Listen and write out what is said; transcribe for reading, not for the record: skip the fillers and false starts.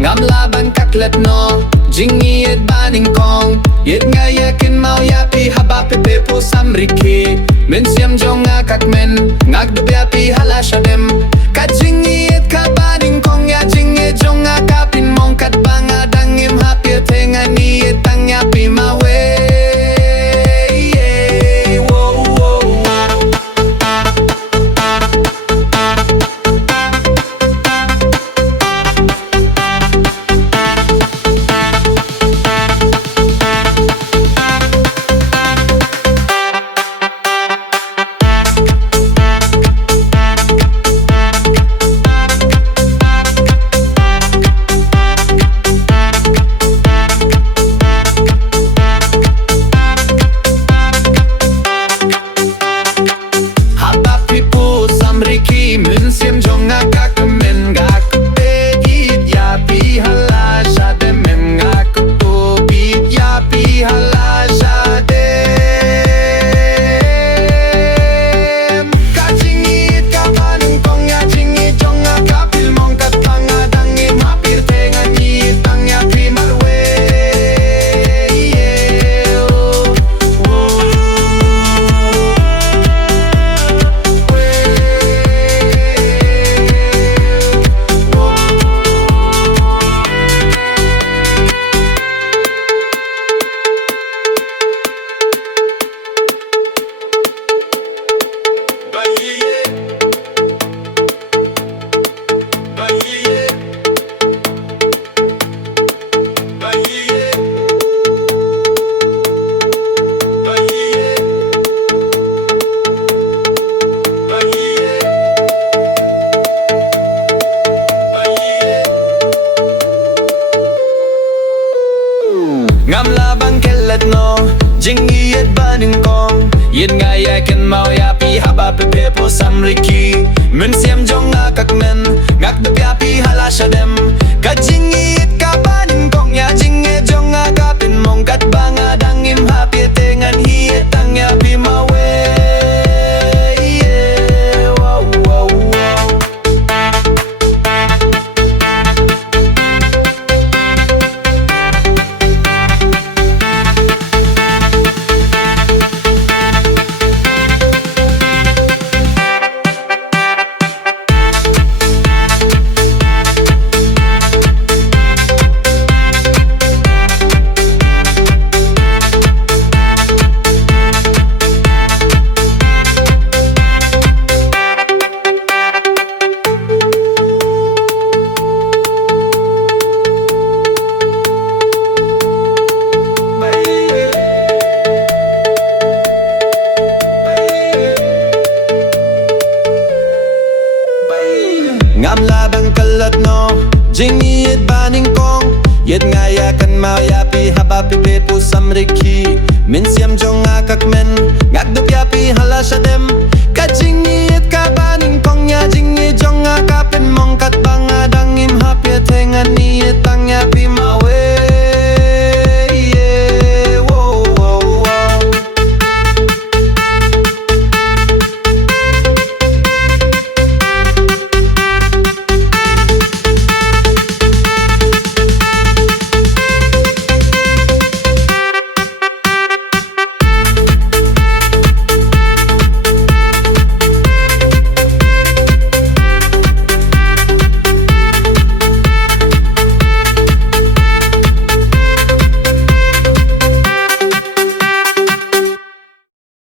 ngam laban kaklet no jingied ba ningkong yet nga yakin mau yapi haba pepe po samriki men siam jonga kakmen ngagdubya pi halasha dem ka jingied ka ba ningkong ya jinge jonga kapin mong kat banga dangim hapir tenga ni etang yapi mawe. Ngam labang kelet no jingied ba ningkong yet nga yakin mau yapi haba pepe po samriki men siam jonga kakmen ngakdup yapi halasha dem ka jingied ka ba ningkong ya jinge jonga kapin mong kat banga dangim hapi tengan hiet tang yapi mawe. Ngam labang kalat no jingied ba ningkong yet nga yakan mau yapi haba pepe po samriki min siam jonga kakmen ngagdup yapi halasha dem ka jingied